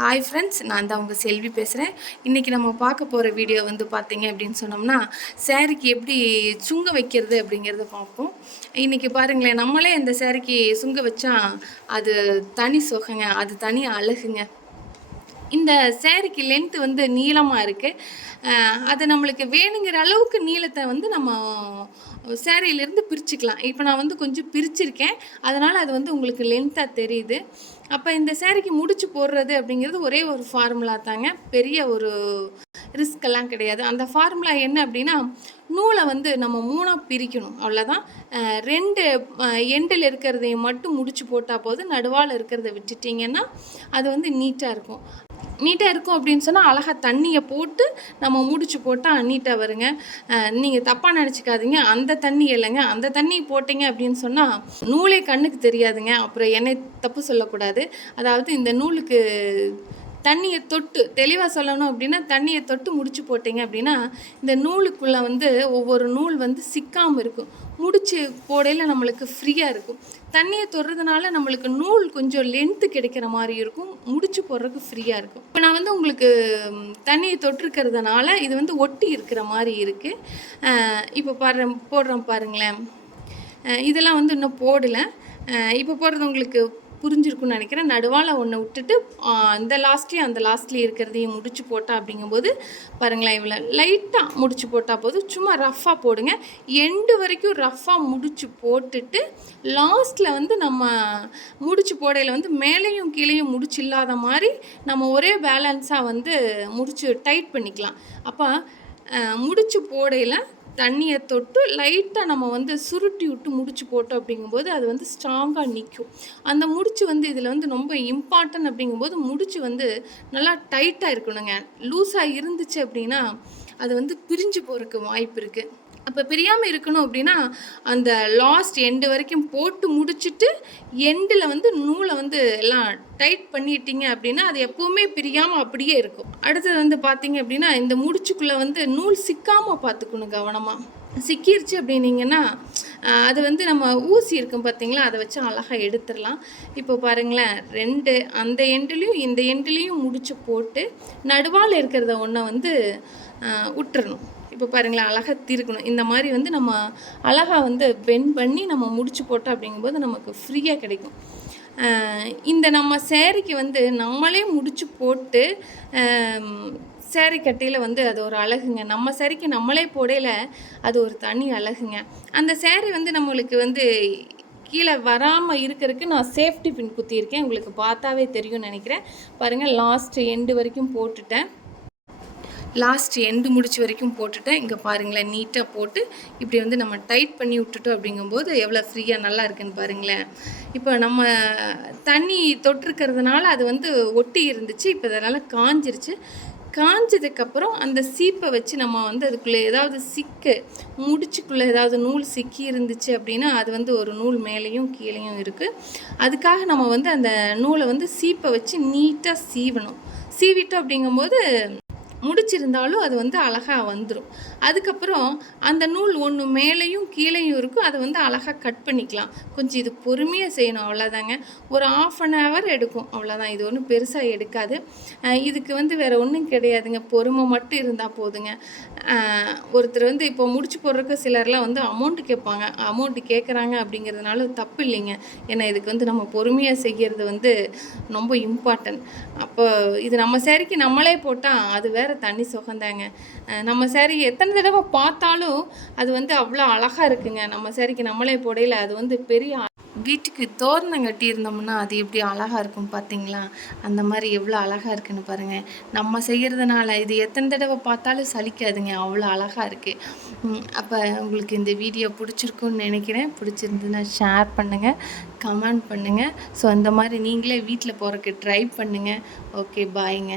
Hi friends நான் தான் உங்கள் செல்வி பேசுகிறேன் இன்றைக்கி நம்ம பார்க்க போகிற வீடியோ வந்து பார்த்தீங்க அப்படின்னு சொன்னோம்னா சேரீக்கு எப்படி சுங்க வைக்கிறது அப்படிங்கிறத பார்ப்போம். இன்றைக்கி பாருங்களேன் நம்மளே இந்த சேரீக்கு சுங்க வச்சா அது தனி சுகங்க அது தனி அழகுங்க. இந்த சேரீக்கு லென்த்து வந்து நீளமாக இருக்குது அது நம்மளுக்கு வேணுங்கிற அளவுக்கு நீளத்தை வந்து நம்ம சேரீலேருந்து பிரிச்சுக்கலாம். இப்போ நான் வந்து கொஞ்சம் பிரிச்சிருக்கேன். அதனால் அது வந்து உங்களுக்கு லென்த்தாக தெரியுது. அப்போ இந்த சேரீக்கு முடிச்சு போடுறது அப்படிங்கிறது ஒரே ஒரு ஃபார்முலா தாங்க. பெரிய ஒரு ரிஸ்க் எல்லாம் கிடையாது. அந்த ஃபார்முலா என்ன அப்படின்னா நூலை வந்து நம்ம மூணாக பிரிக்கணும். அவ்வளோதான் ரெண்டு எண்டில் இருக்கிறதையும் மட்டும் முடிச்சு போட்டால் போது நடுவால் இருக்கிறத விட்டுட்டிங்கன்னா அது வந்து நீட்டாக இருக்கும். நீட்டாக இருக்கும் அப்படின்னு சொன்னால் அழகாக தண்ணியை போட்டு நம்ம முடிச்சு போட்டால் நீட்டாக வருங்க. நீங்கள் தப்பாக நினச்சிக்காதீங்க. அந்த தண்ணி இல்லைங்க. அந்த தண்ணி போட்டிங்க அப்படின்னு சொன்னால் நூலே கண்ணுக்கு தெரியாதுங்க. அப்புறம் என்னை தப்பு சொல்லக்கூடாது. அதாவது இந்த நூலுக்கு தண்ணியை தொட்டு தெளிவாக சொல்லணும் அப்படின்னா தண்ணியை தொட்டு முடிச்சு போட்டிங்க அப்படின்னா இந்த நூலுக்குள்ளே வந்து ஒவ்வொரு நூல் வந்து சிக்காமல் இருக்கும். முடிச்சு போடையில் நம்மளுக்கு ஃப்ரீயாக இருக்கும். தண்ணியை தொடுறதுனால நம்மளுக்கு நூல் கொஞ்சம் லென்த்து கிடைக்கிற மாதிரி இருக்கும். முடிச்சு போடுறதுக்கு ஃப்ரீயாக இருக்கும். இப்போ நான் வந்து உங்களுக்கு தண்ணியை தொட்டிருக்கிறதுனால இது வந்து ஒட்டி இருக்கிற மாதிரி இருக்குது இப்போ பாரு போடுறோம் பாருங்களேன். இதெல்லாம் வந்து இன்னும் போடலை. இப்போ போடுறது உங்களுக்கு புரிஞ்சிருக்குன்னு நினைக்கிறேன். நடுவால் ஒன்று விட்டுட்டு அந்த லாஸ்ட்லேயும் அந்த லாஸ்ட்லேயும் இருக்கிறதையும் முடிச்சு போட்டால் அப்படிங்கும்போது பாருங்களேன் இவ்வளோ லைட்டாக முடிச்சு போட்டால் போதும். சும்மா ரஃப்பாக போடுங்க. எண்டு வரைக்கும் ரஃப்பாக முடிச்சு போட்டுட்டு லாஸ்ட்டில் வந்து நம்ம முடிச்சு போடையில் வந்து மேலேயும் கீழேயும் முடிச்சு இல்லாத மாதிரி நம்ம ஒரே பேலன்ஸாக வந்து முடிச்சு டைட் பண்ணிக்கலாம். அப்போ முடிச்சு போடையில் தண்ணியை தொட்டு லைட்டாக நம்ம வந்து சுருட்டி விட்டு முடிச்சு போட்டோம் அப்படிங்கும்போது அது வந்து ஸ்ட்ராங்காக நிற்கும் அந்த முடிச்சு வந்து இதில் வந்து ரொம்ப இம்பார்ட்டன்ட் அப்படிங்கும்போது முடிச்சு வந்து நல்லா டைட்டாக இருக்கணுங்க. லூஸாக இருந்துச்சு அப்படின்னா அது வந்து பிரிஞ்சு போகிறதுக்கு வாய்ப்பு இருக்குது அப்போ பிரியாமல் இருக்கணும் அப்படின்னா அந்த லாஸ்ட் எண்டு வரைக்கும் போட்டு முடிச்சுட்டு எண்டில் வந்து நூலை வந்து எல்லாம் டைட் பண்ணிட்டீங்க அப்படின்னா அது எப்போவுமே பிரியாமல் அப்படியே இருக்கும். அடுத்தது வந்து பார்த்தீங்க அப்படின்னா இந்த முடிச்சுக்குள்ளே வந்து நூல் சிக்காமல் பார்த்துக்கணும் கவனமாக சிக்கிருச்சு அப்படின்னீங்கன்னா அது வந்து நம்ம ஊசி இருக்கும் பார்த்தீங்களா அதை வச்சு அழகாக எடுத்துடலாம். இப்போ பாருங்களேன் ரெண்டு அந்த எண்டுலேயும் இந்த எண்டுலேயும் முடிச்சு போட்டு நடுவால் இருக்கிறத ஒன்றை வந்து விட்டுறணும் இப்போ பாருங்களேன் அழகாக திருக்கணும். இந்த மாதிரி வந்து நம்ம அழகாக வந்து பென் பண்ணி நம்ம முடிச்சு போட்டோம் அப்படிங்கும்போது நமக்கு ஃப்ரீயாக கிடைக்கும். இந்த நம்ம சேரீக்கு வந்து நம்மளே முடிச்சு போட்டு சேரீ கட்டையில் வந்து அது ஒரு அழகுங்க. நம்ம சேரீக்கு நம்மளே போடையில் அது ஒரு தனி அழகுங்க. அந்த சேரீ வந்து நம்மளுக்கு வந்து கீழே வராமல் இருக்கிறதுக்கு நான் சேஃப்டி பின் குத்தியிருக்கேன். உங்களுக்கு பார்த்தாவே தெரியும்னு நினைக்கிறேன். பாருங்கள் லாஸ்ட் எண்டு வரைக்கும் போட்டுட்டேன். லாஸ்ட் எண்டு முடிச்சு வரைக்கும் போட்டுட்டேன் இங்கே பாருங்களேன் நீட்டாக போட்டு இப்படி வந்து நம்ம டைட் பண்ணி விட்டுட்டோம் அப்படிங்கும்போது எவ்வளோ ஃப்ரீயாக நல்லா இருக்குன்னு பாருங்களேன். இப்போ நம்ம தண்ணி தொட்டிருக்கிறதுனால அது வந்து ஒட்டி இருந்துச்சு இப்போ அதனால் காஞ்சிருச்சு. காஞ்சதுக்கப்புறம் அந்த சீப்பை வச்சு நம்ம வந்து அதுக்குள்ளே ஏதாவது சிக்கு முடிச்சுக்குள்ளே ஏதாவது நூல் சிக்கி இருந்துச்சு அப்படின்னா அது வந்து ஒரு நூல் மேலேயும் கீழேயும் இருக்குது அதுக்காக நம்ம வந்து அந்த நூலை வந்து சீப்பை வச்சு நீட்டாக சீவணும். சீவிட்டோம் அப்படிங்கும்போது முடிச்சிருந்தாலும் அது வந்து அழகாக வந்துடும் அதுக்கப்புறம் அந்த நூல் ஒன்று மேலேயும் கீழேயும் இருக்கும். அதை வந்து அழகாக கட் பண்ணிக்கலாம். கொஞ்சம் இது பொறுமையாக செய்யணும். அவ்வளோதாங்க ஒரு ஆஃப் அன் ஹவர் எடுக்கும். அவ்வளோதான் இது ஒன்றும் பெருசாக எடுக்காது. இதுக்கு வந்து வேறு ஒன்றும் கிடையாதுங்க. பொறுமை மட்டும் இருந்தால் போதுங்க. ஒருத்தர் வந்து இப்போ முடிச்சு போடுறதுக்கு சிலர்லாம் வந்து அமௌண்ட்டு கேட்பாங்க. அமௌண்ட்டு கேட்குறாங்க அப்படிங்கிறதுனால தப்பு இல்லைங்க. ஏன்னா இதுக்கு வந்து நம்ம பொறுமையாக செய்கிறது வந்து ரொம்ப இம்பார்ட்டன்ட் அப்போ இது நம்ம சரிக்கு நம்மளே போட்டால் அது வேறு வேறு தண்ணி சுகந்தாங்க. நம்ம சேரீ எத்தனை தடவை பார்த்தாலும் அது வந்து அவ்வளோ அழகாக இருக்குங்க. நம்ம சேரீக்கு நம்மளே போடையில் அது வந்து பெரிய வீட்டுக்கு தோரணம் கட்டியிருந்தோம்னா அது எப்படி அழகாக இருக்கும் பார்த்தீங்களா? அந்த மாதிரி எவ்வளோ அழகாக இருக்குன்னு பாருங்கள் நம்ம செய்கிறதுனால இது எத்தனை தடவை பார்த்தாலும் சலிக்காதுங்க. அவ்வளோ அழகாக இருக்குது அப்போ உங்களுக்கு இந்த வீடியோ பிடிச்சிருக்குன்னு நினைக்கிறேன். பிடிச்சிருந்துன்னா ஷேர் பண்ணுங்கள் கமெண்ட் பண்ணுங்கள் ஸோ அந்த மாதிரி நீங்களே வீட்டில் போகிறக்கு ட்ரை பண்ணுங்கள் ஓகே பாய்ங்க